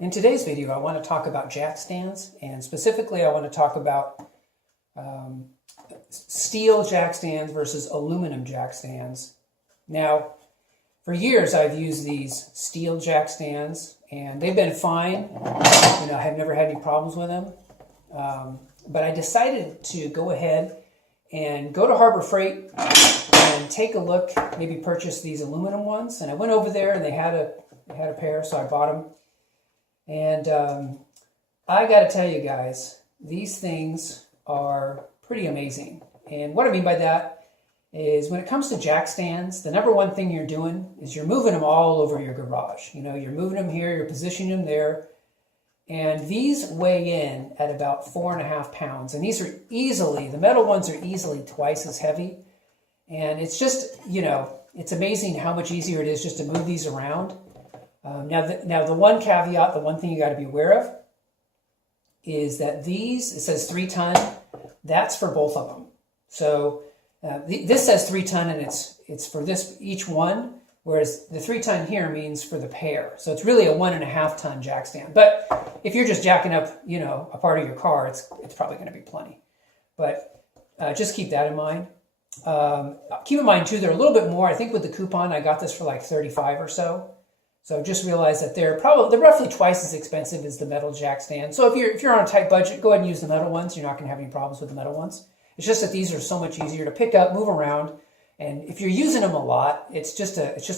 In today's video, I want to talk about jack stands, and specifically I want to talk about steel jack stands versus aluminum jack stands. Now, for years I've used these steel jack stands, and they've been fine. I have never had any problems with them. But I decided to go ahead and go to Harbor Freight and take a look, maybe purchase these aluminum ones. And I went over there and they had a pair, so I bought them. And I got to tell you guys, these things are pretty amazing. And what I mean by that is when it comes to jack stands, the number one thing you're doing is you're moving them all over your garage. You're moving them here, you're positioning them there. And these weigh in at about 4.5 pounds. And these are easily, the metal ones are easily twice as heavy. And it's just, it's amazing how much easier it is just to move these around. Now the one caveat, the one thing you got to be aware of is that these, it says 3 ton, that's for both of them. So this says 3 ton and it's for this each one, whereas the 3 ton here means for the pair. So it's really a 1.5 ton jack stand. But if you're just jacking up, a part of your car, it's probably going to be plenty. But just keep that in mind. Keep in mind too, they're a little bit more. I think with the coupon, I got this for like 35 or so. So just realize that they're roughly twice as expensive as the metal jack stand. So if you're on a tight budget, go ahead and use the metal ones. You're not going to have any problems with the metal ones. It's just that these are so much easier to pick up, move around, and if you're using them a lot, it's just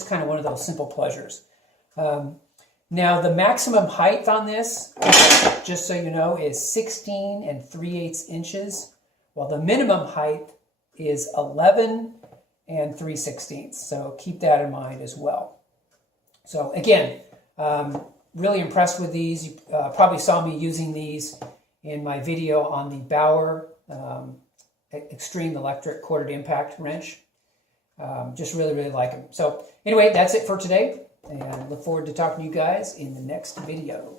kind of one of those simple pleasures. Now the maximum height on this, just so you know, is 16 3/8 inches, while the minimum height is 11 3/16. So keep that in mind as well. So again, really impressed with these. You probably saw me using these in my video on the Bauer Extreme Electric Corded Impact Wrench. Just really, really like them. So anyway, that's it for today, and look forward to talking to you guys in the next video.